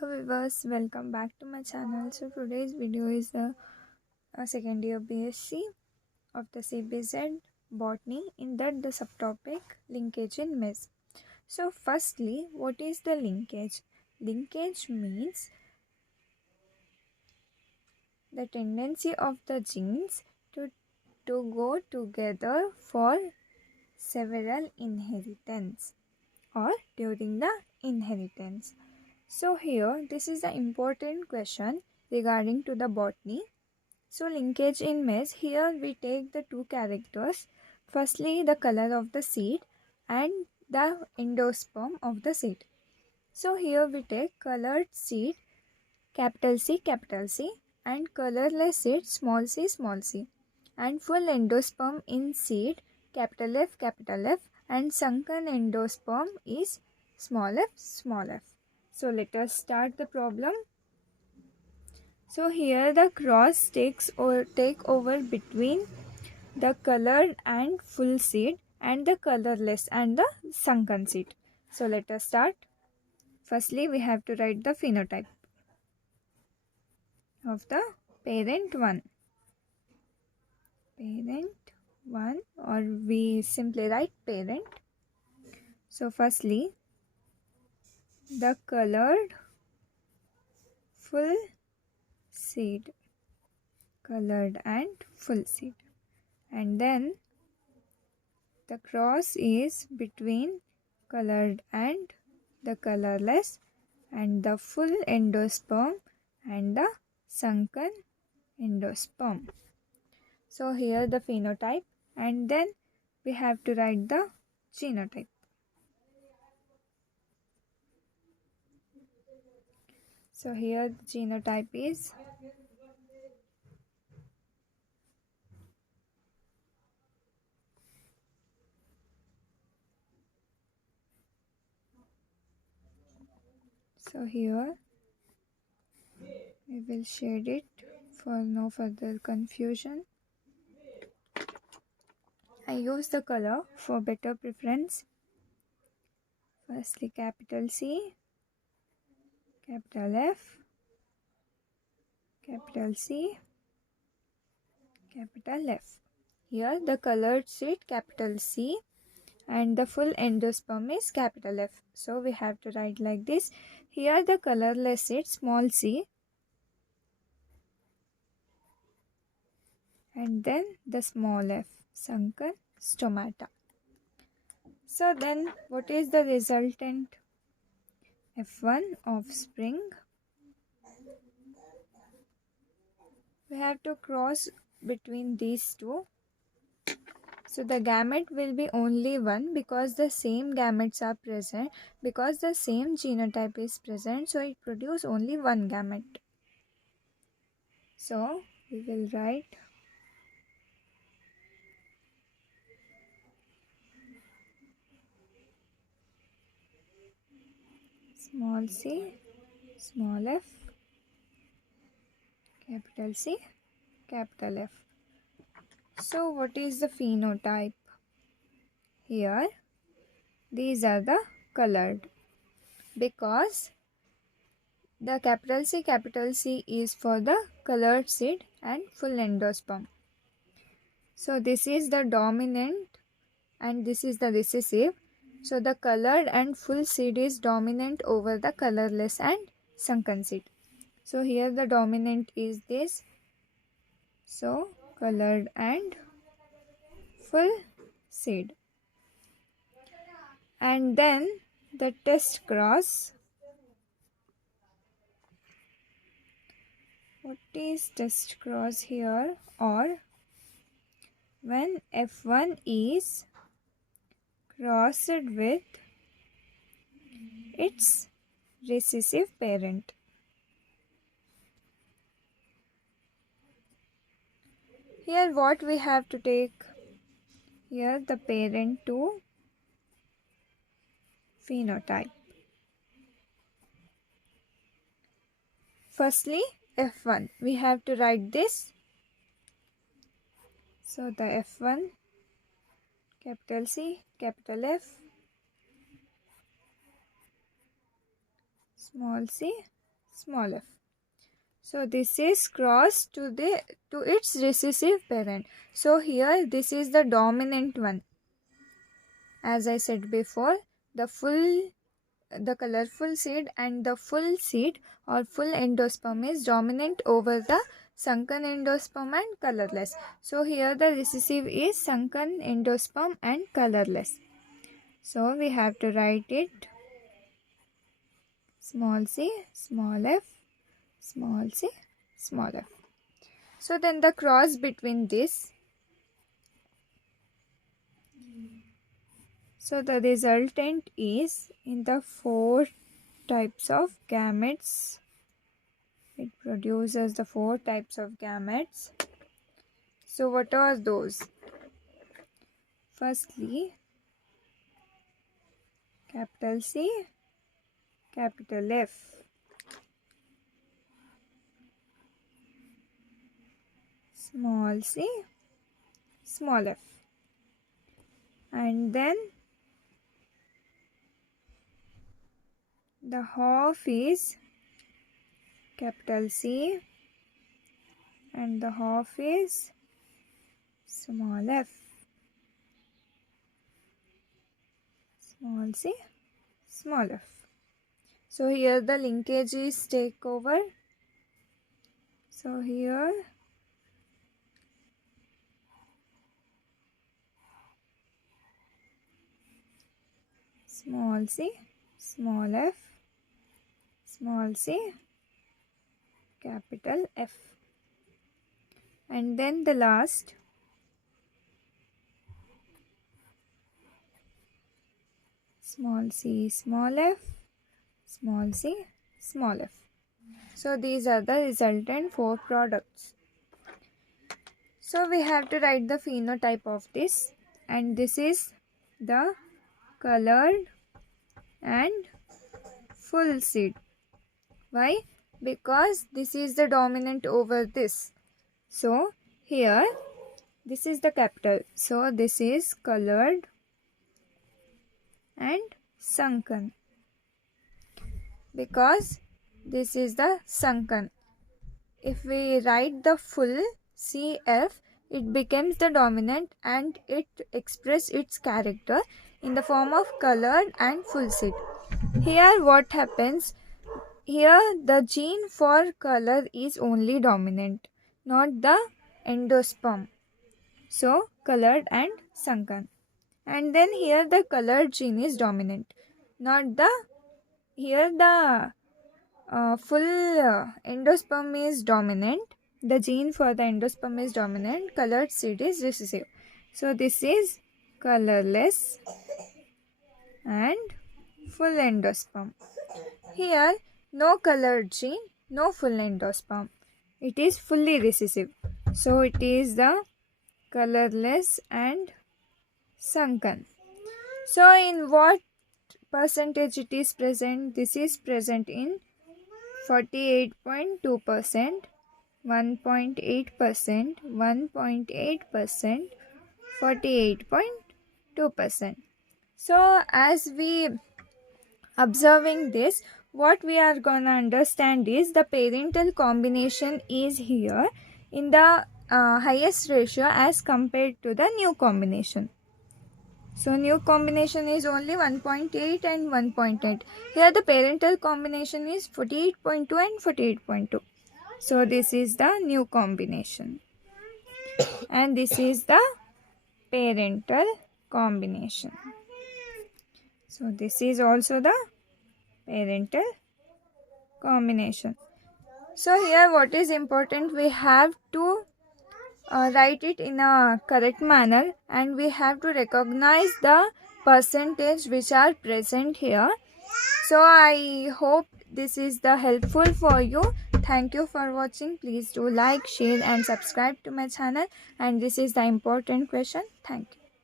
Hello viewers, welcome back to my channel. So today's video is the second year BSc of the CBZ botany, in that the subtopic linkage in maize. So firstly, what is the linkage? Linkage means the tendency of the genes to go together for several inheritance or during the inheritance. So here this is the important question regarding to the botany. So linkage in maize, here we take the two characters. Firstly, the color of the seed and the endosperm of the seed. So here we take colored seed capital C and colorless seed small c, and full endosperm in seed capital F and sunken endosperm is small f. So let us start the problem. So here the cross take over between the colored and full seed and the colorless and the sunken seed. So let us start. Firstly, we have to write the phenotype of the parent 1. Parent 1, or we simply write parent. So firstly, the colored full seed, colored and full seed, and then the cross is between colored and the colorless and the full endosperm and the sunken endosperm. So here the phenotype, and then we have to write the genotype. So here the genotype is here we will shade it for no further confusion. I use the color for better preference. Firstly, capital C, capital F, capital C, capital F. Here the colored seed capital C and the full endosperm is capital F. So we have to write like this. Here the colorless seed small c, and then the small f, sunken stomata. So then what is the resultant? F1 offspring. We have to cross between these two. So the gamete will be only one because the same gametes are present, because the same genotype is present, so it produces only one gamete. So we will write small c, small f, capital C, capital F. So what is the phenotype? Here these are the colored, because the capital C is for the colored seed and full endosperm. So this is the dominant and this is the recessive. So the colored and full seed is dominant over the colorless and sunken seed. So here the dominant is this. So colored and full seed. And then the test cross. What is test cross here? Or when F1 is crossed with its recessive parent. Here what we have to take? Here the parent to phenotype. Firstly, F1. We have to write this. So the F1, capital C, capital F, small c, small f. So this is cross to its recessive parent. So here this is the dominant one. As I said before, the colorful seed and the full seed or full endosperm is dominant over the sunken endosperm and colorless. So here the recessive is sunken endosperm and colorless. So we have to write it small c, small f, small c, small f. So then the cross between this. So the resultant is in the 4 types of gametes. It produces the 4 types of gametes. So what are those? Firstly, capital C, capital F. Small c, small f. And then the half is capital C and the half is small f. Small c, small f. So here the linkage is take over. So here small c, small f, small c, capital F. And then the last small c, small f, small c, small f. So these are the resultant 4 products. So we have to write the phenotype of this, and this is the colored and full seed. Why? Because this is the dominant over this. So here this is the capital. So this is colored and sunken, because this is the sunken. If we write the full CF, it becomes the dominant and it expresses its character in the form of colored and full seed. Here what happens? Here the gene for color is only dominant, not the endosperm. So colored and sunken. And then here the colored gene is dominant, not the, here the full endosperm is dominant. The gene for the endosperm is dominant, colored seed is recessive. So this is colorless and full endosperm. Here no colored gene, no full endosperm. It is fully recessive. So it is the colorless and sunken. So in what percentage it is present? This is present in 48.2%, 1.8%, 1.8%, 48.2%. So as we observing this, what we are gonna understand is the parental combination is here in the highest ratio as compared to the new combination. So new combination is only 1.8 and 1.8. Here the parental combination is 48.2 and 48.2. So this is the new combination. And this is the parental combination. So this is also the parental combination. So here what is important, we have to write it in a correct manner, and we have to recognize the percentage which are present here. So I hope this is the helpful for you. Thank you for watching. Please do like, share and subscribe to my channel, and this is the important question. Thank you.